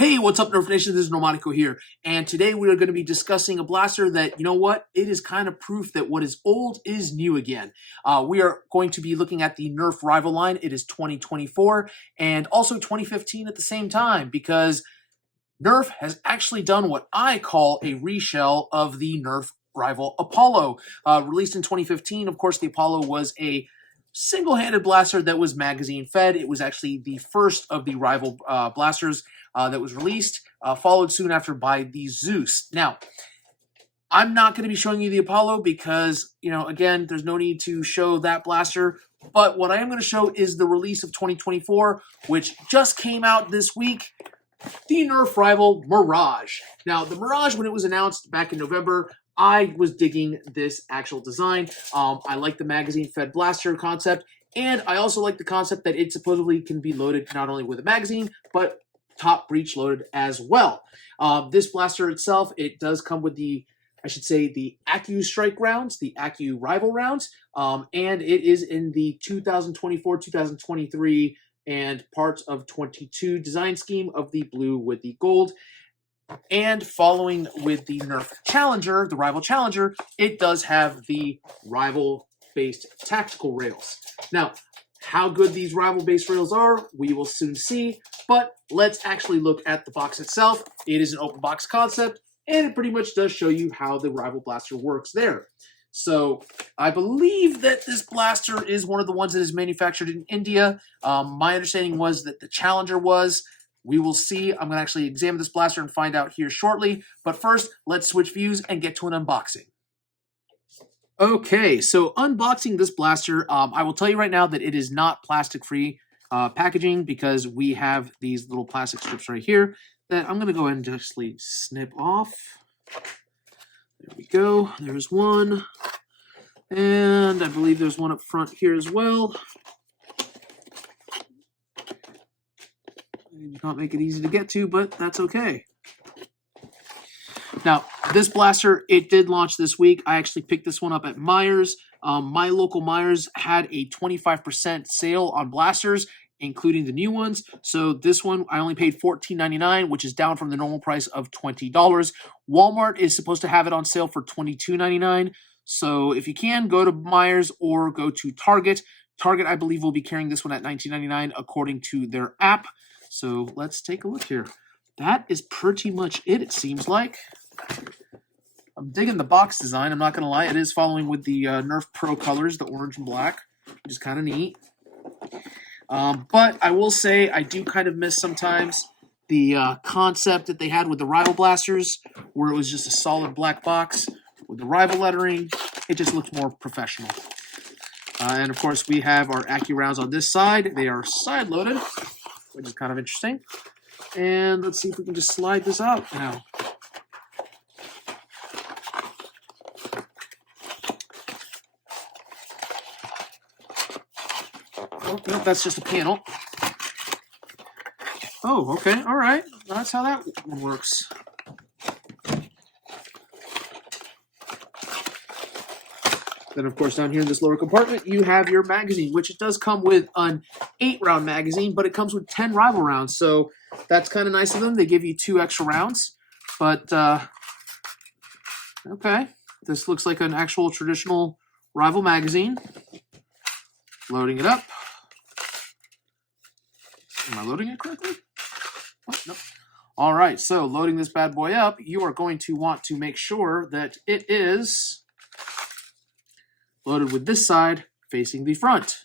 Hey, what's up, Nerf Nation? This is Normatico here, and today we are going to be discussing a blaster that, you know what, it is kind of proof that what is old is new again. We are going to be looking at the Nerf Rival line. It is 2024 and also 2015 at the same time, because Nerf has actually done what I call a reshell of the Nerf Rival Apollo. Released in 2015, of course, the Apollo was a single-handed blaster that was magazine fed. It was actually the first of the Rival blasters that was released, followed soon after by the Zeus. Now, I'm not going to be showing you the Apollo because, again, there's no need to show that blaster. But what I am going to show is the release of 2024, which just came out this week, the Nerf Rival Mirage. Now, the Mirage, when it was announced back in November, I was digging this actual design. I like the magazine-fed blaster concept, and I also like the concept that it supposedly can be loaded not only with a magazine, but top breech loaded as well. This blaster itself, it does come with the Accu Strike rounds, the Accu Rival rounds, and it is in the 2024, 2023, and parts of 22 design scheme of the blue with the gold. And following with the Nerf Challenger, the Rival Challenger, it does have the Rival-based tactical rails. Now, how good these Rival-based rails are, we will soon see, but let's actually look at the box itself. It is an open box concept, and it pretty much does show you how the Rival blaster works there. So, I believe that this blaster is one of the ones that is manufactured in India. My understanding was that the Challenger was. We will see. I'm going to actually examine this blaster and find out here shortly. But first, let's switch views and get to an unboxing. Okay, so unboxing this blaster, I will tell you right now that it is not plastic-free packaging because we have these little plastic strips right here that I'm going to go ahead and just snip off. There we go. There's one. And I believe there's one up front here as well. Did not make it easy to get to, but that's okay. Now, this blaster, it did launch this week. I actually picked this one up at Myers. My local Myers had a 25% sale on blasters, including the new ones. So this one, I only paid $14.99, which is down from the normal price of $20. Walmart is supposed to have it on sale for $22.99. So if you can, go to Myers or go to Target. Target, I believe, will be carrying this one at $19.99 according to their app. So let's take a look here. That is pretty much it seems like. I'm digging the box design. I'm not going to lie. It is following with the Nerf Pro colors, the orange and black, which is kind of neat. But I will say I do kind of miss sometimes the concept that they had with the Rival blasters, where it was just a solid black box with the Rival lettering. It just looked more professional. And, of course, we have our Accu rounds on this side. They are side-loaded, which is kind of interesting. And let's see if we can just slide this out now. Oh, no, that's just a panel. Oh, okay, all right. That's how that one works. Then, of course, down here in this lower compartment, you have your magazine, which it does come with an 8-round magazine, but it comes with 10 Rival rounds. So that's kind of nice of them. They give you 2 extra rounds. But, okay. This looks like an actual traditional Rival magazine. Loading it up. Am I loading it correctly? Oh, no. All right, so loading this bad boy up, you are going to want to make sure that it is loaded with this side facing the front.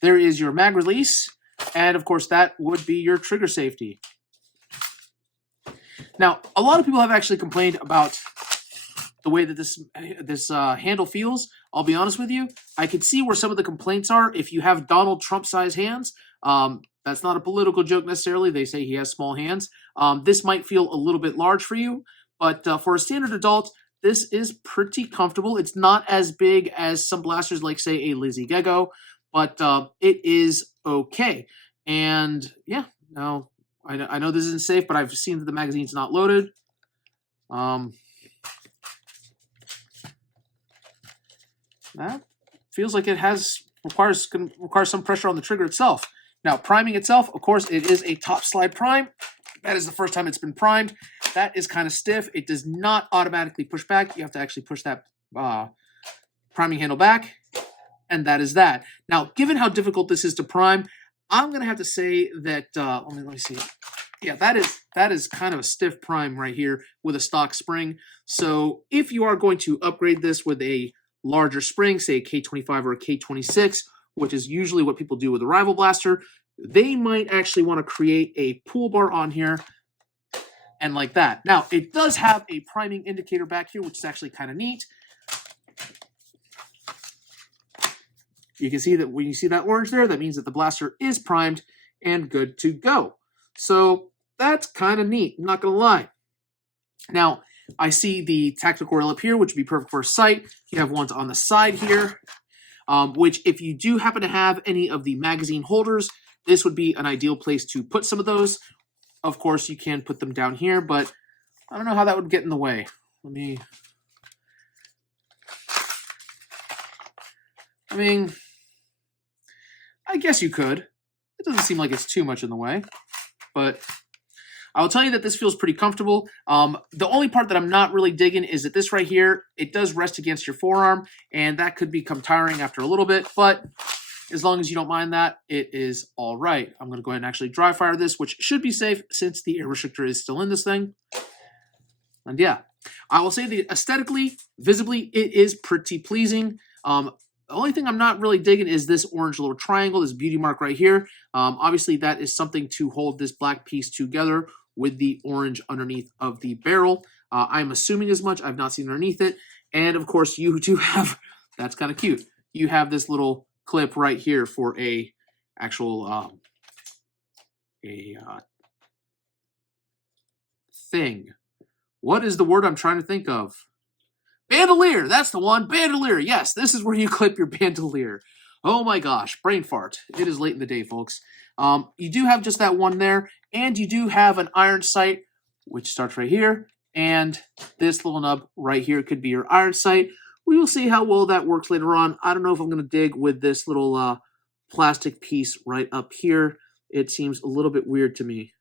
There is your mag release, and of course that would be your trigger safety. Now, a lot of people have actually complained about the way that this handle feels. I'll be honest with you, I can see where some of the complaints are. If you have Donald Trump-sized hands, that's not a political joke necessarily. They say he has small hands. This might feel a little bit large for you, but for a standard adult, this is pretty comfortable. It's not as big as some blasters like, say, a Lizzie Gecko, but it is okay. And yeah, now I know this isn't safe, but I've seen that the magazine's not loaded. That feels like it requires some pressure on the trigger itself. Now, priming itself, of course, it is a top slide prime. That is the first time it's been primed. That is kind of stiff. It does not automatically push back. You have to actually push that priming handle back, and that is that. Now, given how difficult this is to prime, I'm going to have to say that, let me see. Yeah, that is kind of a stiff prime right here with a stock spring. So if you are going to upgrade this with a larger spring, say a K25 or a K26, which is usually what people do with a Rival Blaster, they might actually want to create a pull bar on here and like that. Now, it does have a priming indicator back here, which is actually kind of neat. You can see that when you see that orange there, that means that the blaster is primed and good to go. So that's kind of neat, I'm not going to lie. Now, I see the tactical rail up here, which would be perfect for a sight. You have ones on the side here, which if you do happen to have any of the magazine holders, this would be an ideal place to put some of those. Of course, you can put them down here, but I don't know how that would get in the way. I guess you could. It doesn't seem like it's too much in the way, but I'll tell you that this feels pretty comfortable. The only part that I'm not really digging is that this right here, it does rest against your forearm, and that could become tiring after a little bit, but as long as you don't mind that, it is all right. I'm going to go ahead and actually dry fire this, which should be safe since the air restrictor is still in this thing. And yeah, I will say that aesthetically, visibly, it is pretty pleasing. The only thing I'm not really digging is this orange little triangle, this beauty mark right here. Obviously, that is something to hold this black piece together with the orange underneath of the barrel. I'm assuming as much. I've not seen underneath it. And of course, you do have, that's kind of cute. You have this little clip right here for a actual thing. What is the word I'm trying to think of? Bandolier, that's the one. Bandolier. Yes, this is where you clip your bandolier. Oh my gosh, brain fart. It is late in the day, folks. You do have just that one there, and you do have an iron sight, which starts right here, and this little nub right here could be your iron sight. We will see how well that works later on. I don't know if I'm going to dig with this little plastic piece right up here. It seems a little bit weird to me.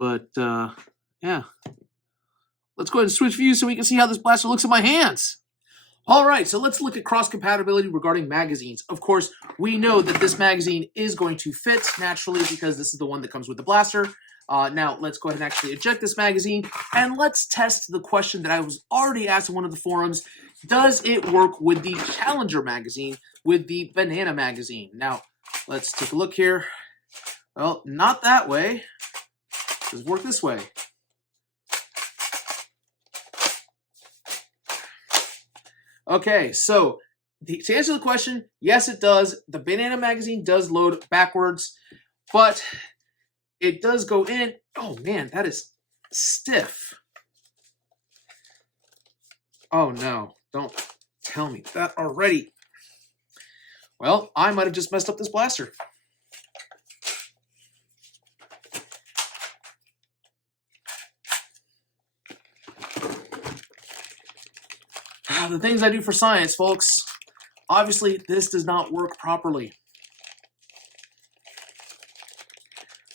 But, yeah. Let's go ahead and switch views so we can see how this blaster looks in my hands. All right, so let's look at cross-compatibility regarding magazines. Of course, we know that this magazine is going to fit naturally because this is the one that comes with the blaster. Now, let's go ahead and actually eject this magazine, and let's test the question that I was already asked in one of the forums. Does it work with the Challenger magazine, with the Banana magazine? Now, let's take a look here. Well, not that way. Does it work this way? Okay, so to answer the question, yes, it does. The Banana magazine does load backwards, but it does go in. Oh, man, that is stiff. Oh, no. Don't tell me that already. Well, I might have just messed up this blaster. The things I do for science, folks. Obviously, this does not work properly.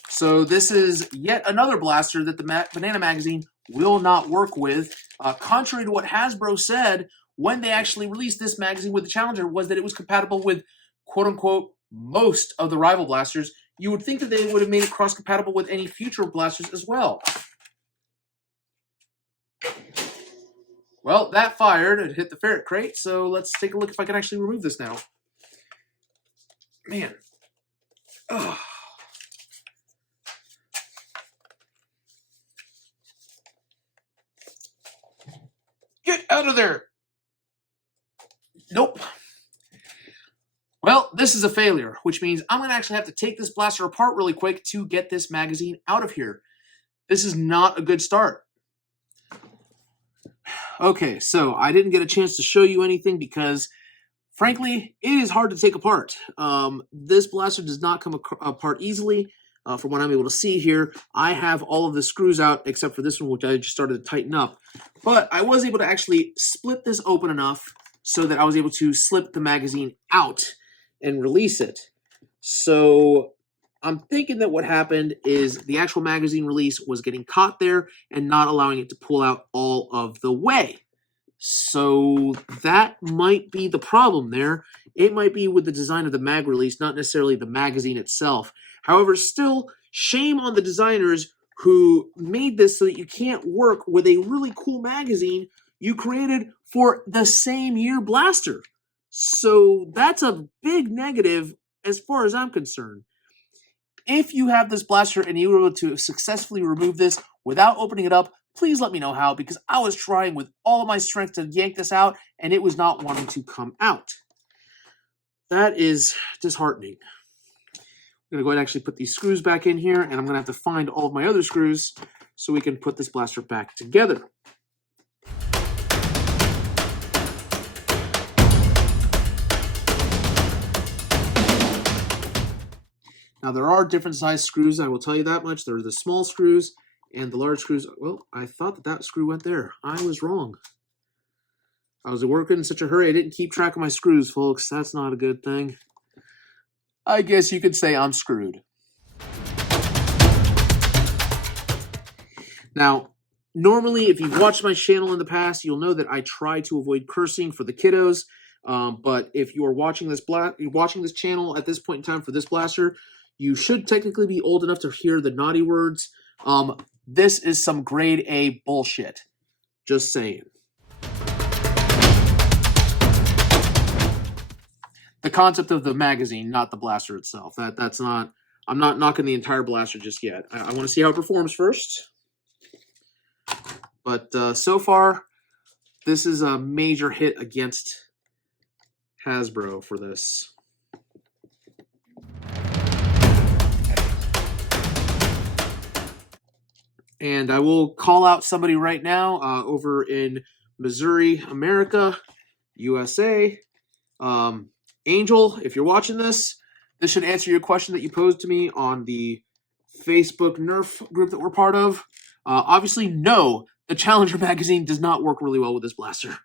So this is yet another blaster that the Banana magazine will not work with. Contrary to what Hasbro said when they actually released this magazine with the Challenger, was that it was compatible with, quote-unquote, most of the Rival blasters. You would think that they would have made it cross-compatible with any future blasters as well. Well, that fired. It hit the ferret crate, so let's take a look if I can actually remove this now. Man. Ugh. Get out of there! Nope. Well, this is a failure, which means I'm going to actually have to take this blaster apart really quick to get this magazine out of here. This is not a good start. Okay, so I didn't get a chance to show you anything because, frankly, it is hard to take apart. This blaster does not come apart easily. From what I'm able to see here, I have all of the screws out except for this one, which I just started to tighten up. But I was able to actually split this open enough so that I was able to slip the magazine out and release it. So I'm thinking that what happened is the actual magazine release was getting caught there and not allowing it to pull out all of the way. So that might be the problem there. It might be with the design of the mag release, not necessarily the magazine itself. However, still, shame on the designers who made this so that you can't work with a really cool magazine you created for the same year blaster. So that's a big negative as far as I'm concerned. If you have this blaster and you were able to successfully remove this without opening it up, please let me know how, because I was trying with all of my strength to yank this out and it was not wanting to come out. That is disheartening. I'm going to go ahead and actually put these screws back in here, and I'm going to have to find all of my other screws so we can put this blaster back together. Now, there are different size screws, I will tell you that much. There are the small screws and the large screws. Well, I thought that screw went there. I was wrong. I was working in such a hurry, I didn't keep track of my screws, folks. That's not a good thing. I guess you could say I'm screwed. Now, normally, if you've watched my channel in the past, you'll know that I try to avoid cursing for the kiddos. But if you are watching this channel at this point in time for this blaster, you should technically be old enough to hear the naughty words. This is some grade A bullshit. Just saying. The concept of the magazine, not the blaster itself. That's not. I'm not knocking the entire blaster just yet. I want to see how it performs first. But so far, this is a major hit against Hasbro for this. And I will call out somebody right now over in Missouri, America, USA. Angel, if you're watching this, this should answer your question that you posed to me on the Facebook Nerf group that we're part of. Obviously, no, the Challenger magazine does not work really well with this blaster.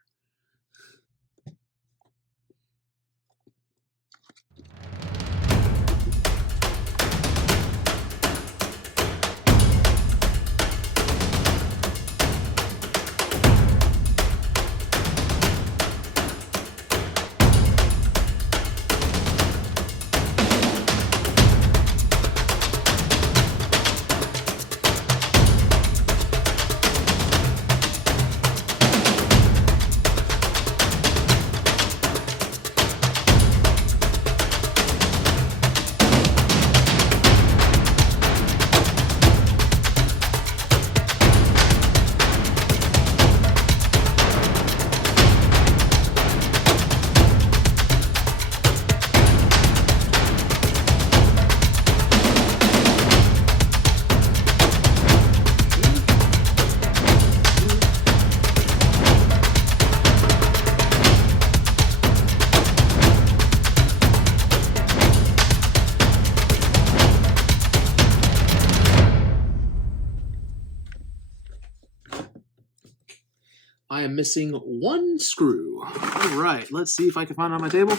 I am missing one screw. All right, let's see if I can find it on my table.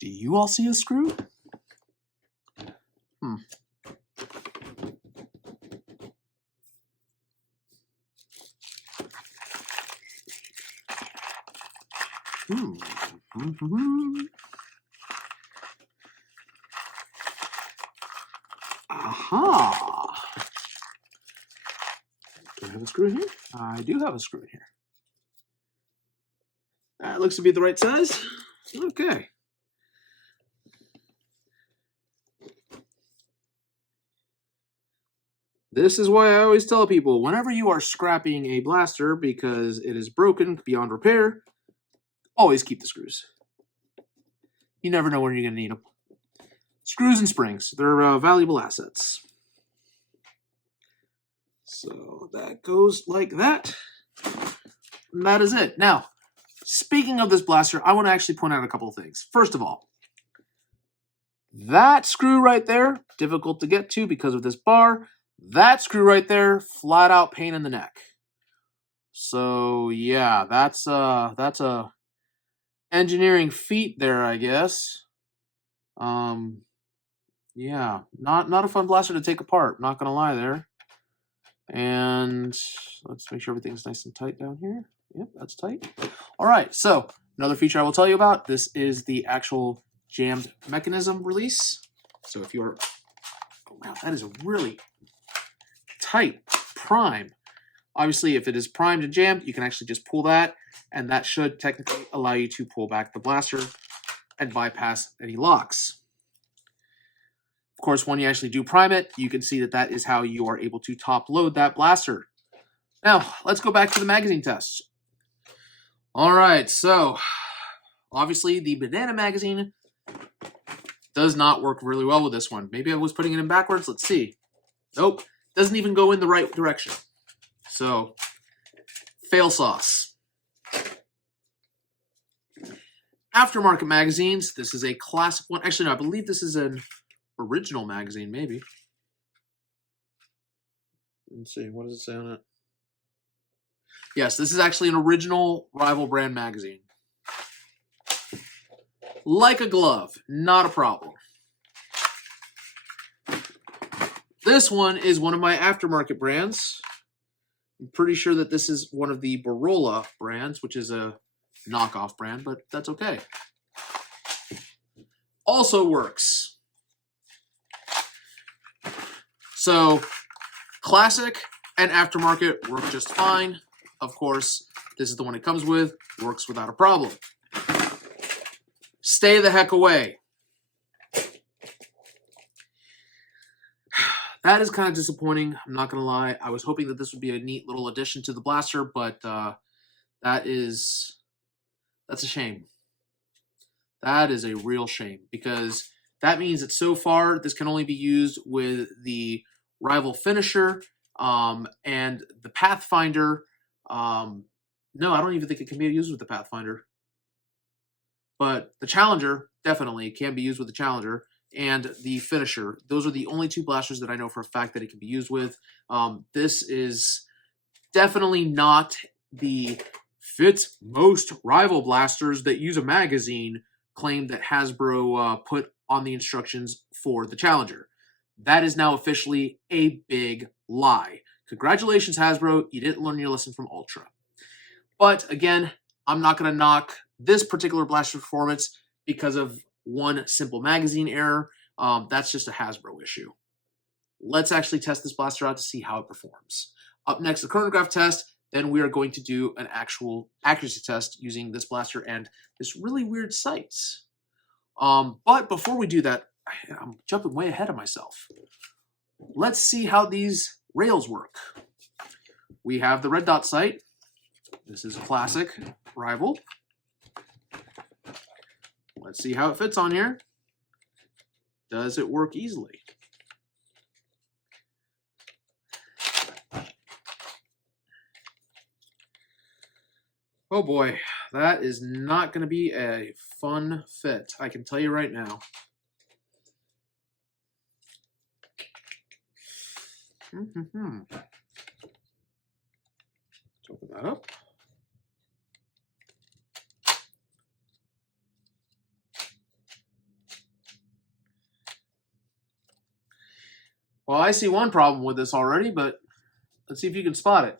Do you all see a screw? Aha! Do I have a screw in here? I do have a screw in here. That looks to be the right size. Okay. This is why I always tell people, whenever you are scrapping a blaster because it is broken beyond repair, always keep the screws. You never know when you're going to need them. Screws and springs, they're valuable assets. So that goes like that. And that is it. Now, speaking of this blaster, I want to actually point out a couple of things. First of all, that screw right there, difficult to get to because of this bar. That screw right there, flat out pain in the neck. So yeah, that's a engineering feat there, I guess. Yeah, not a fun blaster to take apart. Not gonna lie there. And let's make sure everything's nice and tight down here. Yep, that's tight. All right, so another feature I will tell you about. This is the actual jammed mechanism release. So if you're, oh wow, that is a really tight prime. Obviously, if it is primed and jammed, you can actually just pull that, and that should technically allow you to pull back the blaster and bypass any locks. Of course, when you actually do prime it, you can see that that is how you are able to top load that blaster. Now, let's go back to the magazine test. All right, so obviously the banana magazine does not work really well with this one. Maybe I was putting it in backwards. Let's see. Nope, doesn't even go in the right direction. So, fail sauce. Aftermarket magazines. This is a classic one. Actually, no, I believe this is an original magazine, maybe. Let's see, what does it say on it? Yes, this is actually an original Rival brand magazine. Like a glove, not a problem. This one is one of my aftermarket brands. I'm pretty sure that this is one of the Barola brands, which is a knockoff brand, but that's okay. Also works. So, classic and aftermarket work just fine. Of course, this is the one it comes with. Works without a problem. Stay the heck away. That is kind of disappointing. I'm not going to lie. I was hoping that this would be a neat little addition to the blaster, but that's a shame. That is a real shame, because that means that so far this can only be used with the Rival Finisher and the Pathfinder. No, I don't even think it can be used with the Pathfinder. But the Challenger, definitely, can be used with the Challenger. And the Finisher. Those are the only two blasters that I know for a fact that it can be used with. This is definitely not the fits most Rival blasters that use a magazine claim that Hasbro put on the instructions for the Challenger. That is now officially a big lie. Congratulations, Hasbro. You didn't learn your lesson from Ultra. But again, I'm not going to knock this particular blaster performance because of one simple magazine error. That's just a Hasbro issue. Let's actually test this blaster out to see how it performs. Up next, the chronograph test. Then we are going to do an actual accuracy test using this blaster and this really weird sight. But before we do that, I'm jumping way ahead of myself. Let's see how these rails work. We have the red dot sight. This is a classic Rival. Let's see how it fits on here. Does it work easily? Oh boy, that is not going to be a fun fit. I can tell you right now. Let's open that up. Well, I see one problem with this already, but let's see if you can spot it.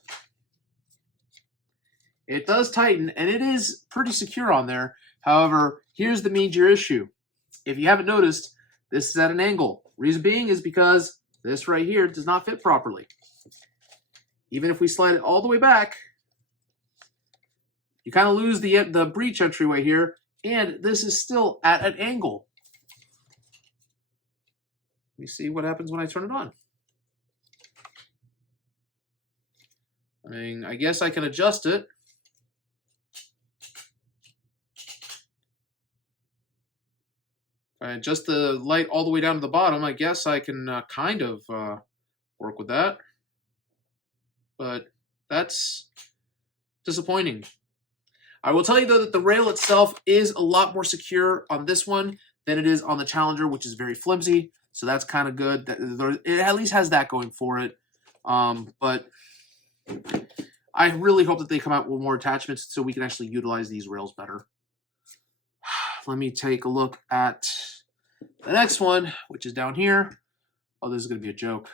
It does tighten, and it is pretty secure on there. However, here's the major issue. If you haven't noticed, this is at an angle. Reason being is because this right here does not fit properly. Even if we slide it all the way back, you kind of lose the breech entryway here, and this is still at an angle. Let me see what happens when I turn it on. I mean, I guess I can adjust it. If I adjust the light all the way down to the bottom, I guess I can kind of work with that. But that's disappointing. I will tell you, though, that the rail itself is a lot more secure on this one than it is on the Challenger, which is very flimsy. So that's kind of good. It at least has that going for it. But I really hope that they come out with more attachments so we can actually utilize these rails better. Let me take a look at The next one, which is down here, oh, this is going to be a joke.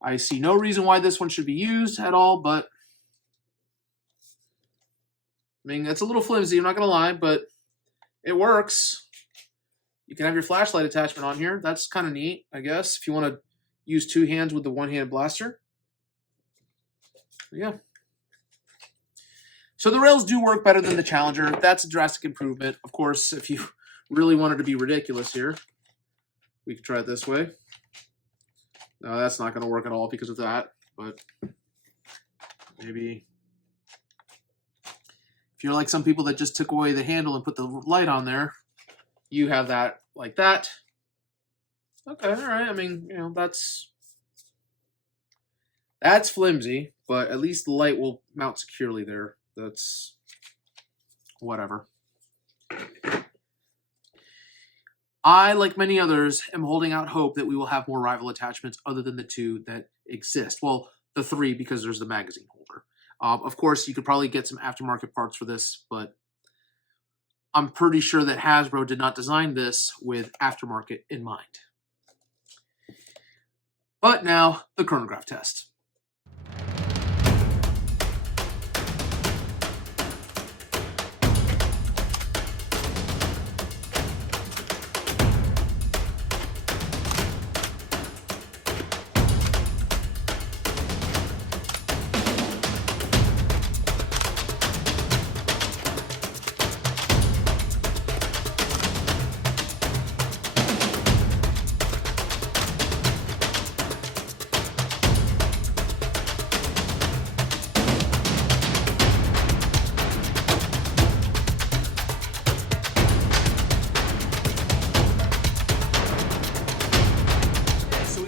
I see no reason why this one should be used at all, but I mean, it's a little flimsy, I'm not going to lie, but it works. You can have your flashlight attachment on here. That's kind of neat, I guess, if you want to use two hands with the one-handed blaster. Yeah. So the rails do work better than the Challenger. That's a drastic improvement. Of course, if you really wanted to be ridiculous here, we could try it this way. No, that's not going to work at all because of that, but maybe if you're like some people that just took away the handle and put the light on there, you have that like that. Okay, all right. I mean, you know, that's flimsy, but at least the light will mount securely there. That's whatever. I, like many others, am holding out hope that we will have more rival attachments other than the two that exist. Well, the three, because there's the magazine holder. Of course, you could probably get some aftermarket parts for this, but I'm pretty sure that Hasbro did not design this with aftermarket in mind. But now, the chronograph test.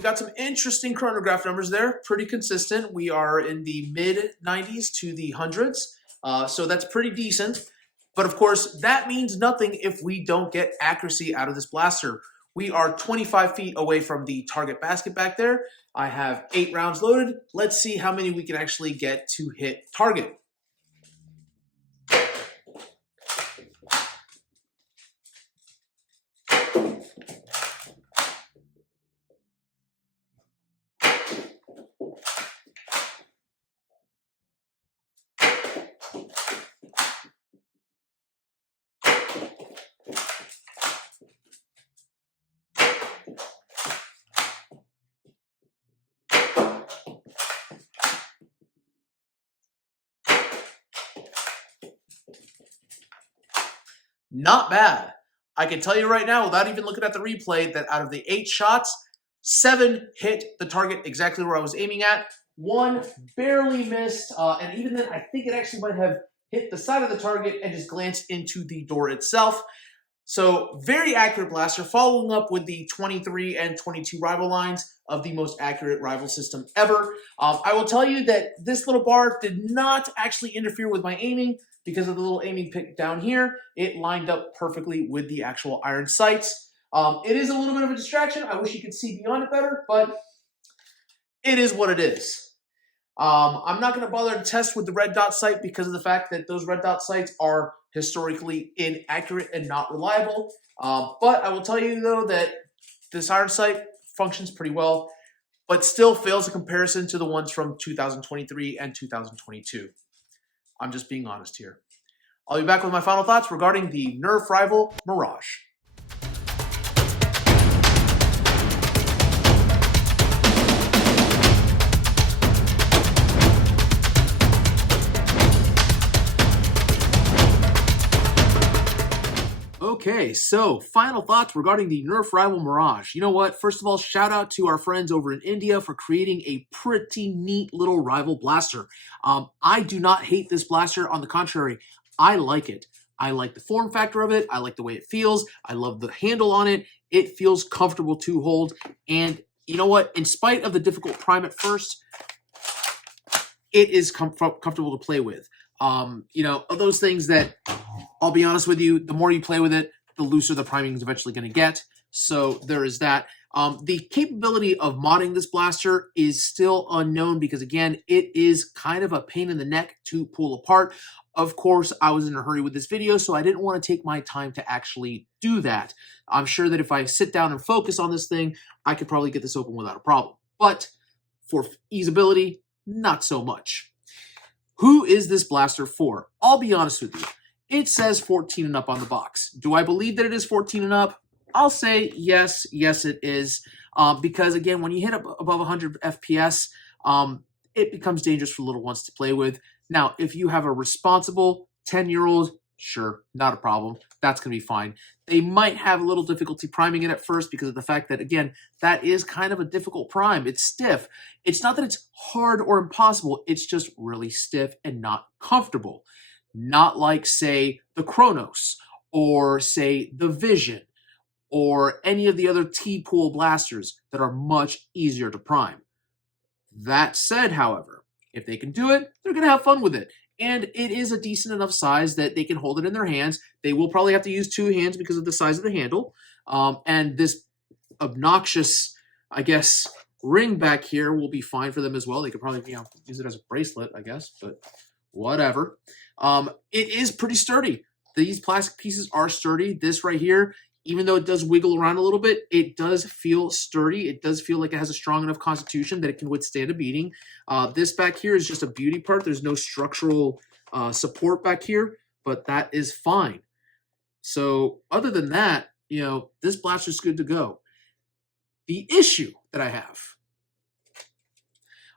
Got some interesting chronograph numbers there, pretty consistent. We are in the mid-90s to the hundreds, so that's pretty decent. But of course, that means nothing if we don't get accuracy out of this blaster. We are 25 feet away from the target basket back there. I have 8 rounds loaded. Let's see how many we can actually get to hit target. Not bad. I can tell you right now, without even looking at the replay, that out of the 8 shots, 7 hit the target exactly where I was aiming at. 1 barely missed, and even then, I think it actually might have hit the side of the target and just glanced into the door itself. So, very accurate blaster, following up with the 23 and 22 rival lines of the most accurate rival system ever. I will tell you that this little bar did not actually interfere with my aiming. Because of the little aiming pick down here, it lined up perfectly with the actual iron sights. It is a little bit of a distraction. I wish you could see beyond it better, but it is what it is. I'm not going to bother to test with the red dot sight because of the fact that those red dot sights are historically inaccurate and not reliable. But I will tell you, though, that this iron sight functions pretty well, but still fails in comparison to the ones from 2023 and 2022. I'm just being honest here. I'll be back with my final thoughts regarding the Nerf Rival Mirage. Okay, so final thoughts regarding the Nerf Rival Mirage. You know what? First of all, shout out to our friends over in India for creating a pretty neat little rival blaster. I do not hate this blaster. On the contrary, I like it. I like the form factor of it. I like the way it feels. I love the handle on it. It feels comfortable to hold. And you know what? In spite of the difficult prime at first, it is comfortable to play with. You know, those things that, I'll be honest with you, the more you play with it, the looser the priming is eventually going to get. So there is that. The capability of modding this blaster is still unknown because, again, it is kind of a pain in the neck to pull apart. Of course, I was in a hurry with this video, so I didn't want to take my time to actually do that. I'm sure that if I sit down and focus on this thing, I could probably get this open without a problem. But for easeability, not so much. Who is this blaster for? I'll be honest with you. It says 14 and up on the box. Do I believe that it is 14 and up? I'll say yes, it is. Because again, when you hit above 100 FPS, it becomes dangerous for little ones to play with. Now, if you have a responsible 10-year-old, sure, not a problem. That's going to be fine. They might have a little difficulty priming it at first because of the fact that, again, that is kind of a difficult prime. It's stiff. It's not that it's hard or impossible. It's just really stiff and not comfortable. Not like, say, the Kronos or, say, the Vision or any of the other T-Pool blasters that are much easier to prime. That said, however, if they can do it, they're going to have fun with it. And it is a decent enough size that they can hold it in their hands. They will probably have to use two hands because of the size of the handle. And this obnoxious, I guess, ring back here will be fine for them as well. They could probably use it as a bracelet, I guess, but whatever. It is pretty sturdy. These plastic pieces are sturdy. This right here, even though it does wiggle around a little bit, it does feel sturdy. It does feel like it has a strong enough constitution that it can withstand a beating. This back here is just a beauty part. There's no structural support back here, but that is fine. So other than that, this blaster's good to go. The issue that I have,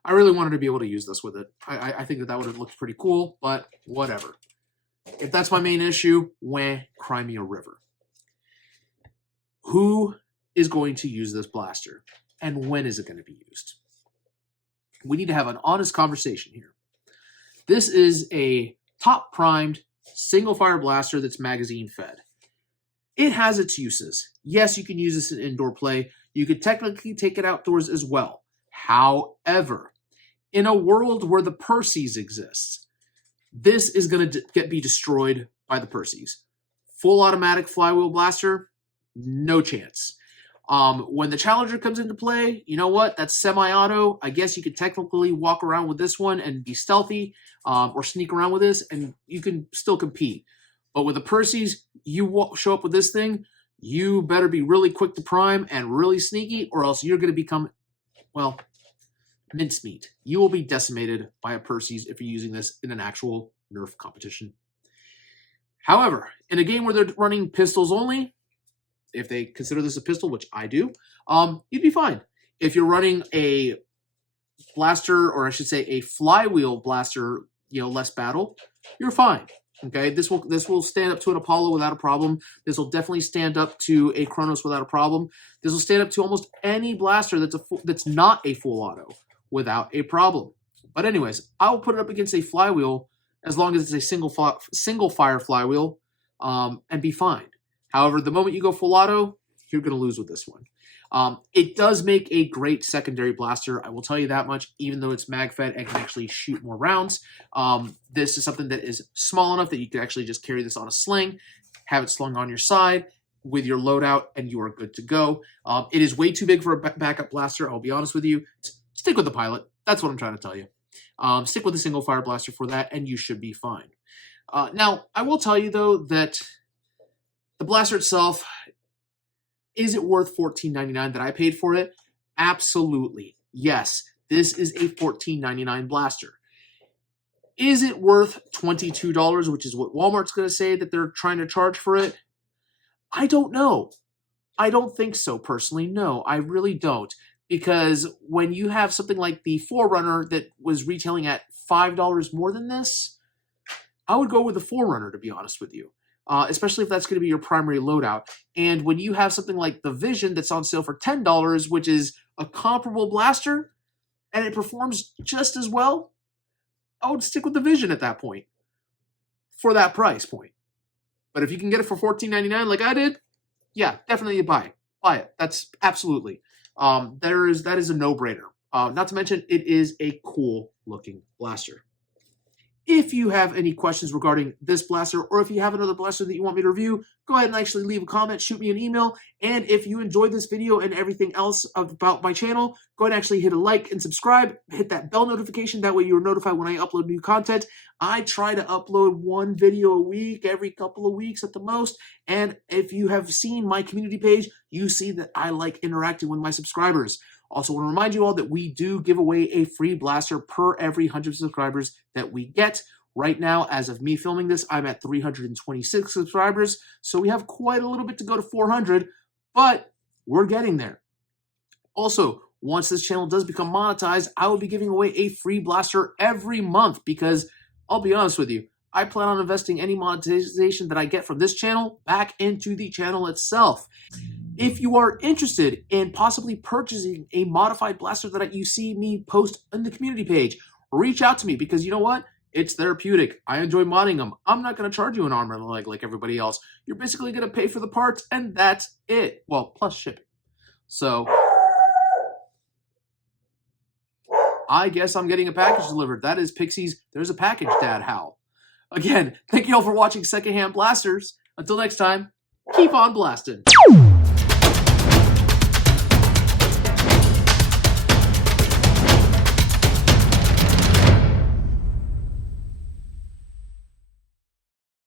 I really wanted to be able to use this with it. I think that would have looked pretty cool, but whatever. If that's my main issue, cry me a river. Who is going to use this blaster, and when is it going to be used? We need to have an honest conversation here. This is a top-primed, single-fire blaster that's magazine-fed. It has its uses. Yes, you can use this in indoor play. You could technically take it outdoors as well. However, in a world where the Perseus exists, this is going to be destroyed by the Perseus. Full automatic flywheel blaster, no chance. When the Challenger comes into play, you know what? That's semi-auto. I guess you could technically walk around with this one and be stealthy or sneak around with this, and you can still compete. But with the Perseus, you show up with this thing, you better be really quick to prime and really sneaky, or else you're going to become, well, mincemeat. You will be decimated by a Perseus if you're using this in an actual Nerf competition. However, in a game where they're running pistols only, if they consider this a pistol, which I do, you'd be fine. If you're running a blaster, or I should say a flywheel blaster, less battle, you're fine. Okay, this will stand up to an Apollo without a problem. This will definitely stand up to a Kronos without a problem. This will stand up to almost any blaster that's not a full auto without a problem. But anyways, I will put it up against a flywheel as long as it's a single fire flywheel, and be fine. However, the moment you go full auto, you're going to lose with this one. It does make a great secondary blaster, I will tell you that much, even though it's mag-fed and can actually shoot more rounds. This is something that is small enough that you can actually just carry this on a sling, have it slung on your side with your loadout, and you are good to go. It is way too big for a backup blaster, I'll be honest with you. Stick with the pilot. That's what I'm trying to tell you. Stick with a single fire blaster for that, and you should be fine. Now, I will tell you, though, that the blaster itself, is it worth $14.99 that I paid for it? Absolutely. Yes, this is a $14.99 blaster. Is it worth $22, which is what Walmart's going to say that they're trying to charge for it? I don't know. I don't think so, personally. No, I really don't. Because when you have something like the Forerunner that was retailing at $5 more than this, I would go with the Forerunner, to be honest with you. Especially if that's going to be your primary loadout. And when you have something like the Vision that's on sale for $10, which is a comparable blaster, and it performs just as well, I would stick with the Vision at that point, for that price point. But if you can get it for $14.99 like I did, yeah, definitely buy it. Buy it. That's absolutely. That is a no-brainer. Not to mention, it is a cool-looking blaster. If If you have any questions regarding this blaster, or if you have another blaster that you want me to review, go ahead and actually leave a comment, shoot me an email. And if you enjoyed this video and everything else about my channel, go ahead and actually hit a like and subscribe. Hit that bell notification. That way you're notified when I upload new content. I try to upload one video a week, every couple of weeks at the most. And if you have seen my community page, you see that I like interacting with my subscribers. Also want to remind you all that we do give away a free blaster per every 100 subscribers that we get. Right now, as of me filming this, I'm at 326 subscribers, so we have quite a little bit to go to 400, but we're getting there. Also, once this channel does become monetized, I will be giving away a free blaster every month because, I'll be honest with you, I plan on investing any monetization that I get from this channel back into the channel itself. If you are interested in possibly purchasing a modified blaster that you see me post on the community page, reach out to me because you know what? It's therapeutic. I enjoy modding them. I'm not going to charge you an arm and a leg like everybody else. You're basically going to pay for the parts and that's it. Well, plus shipping. So, I guess I'm getting a package delivered. That is Pixie's There's a Package, Dad Howl. Again, thank you all for watching Secondhand Blasters. Until next time, keep on blasting.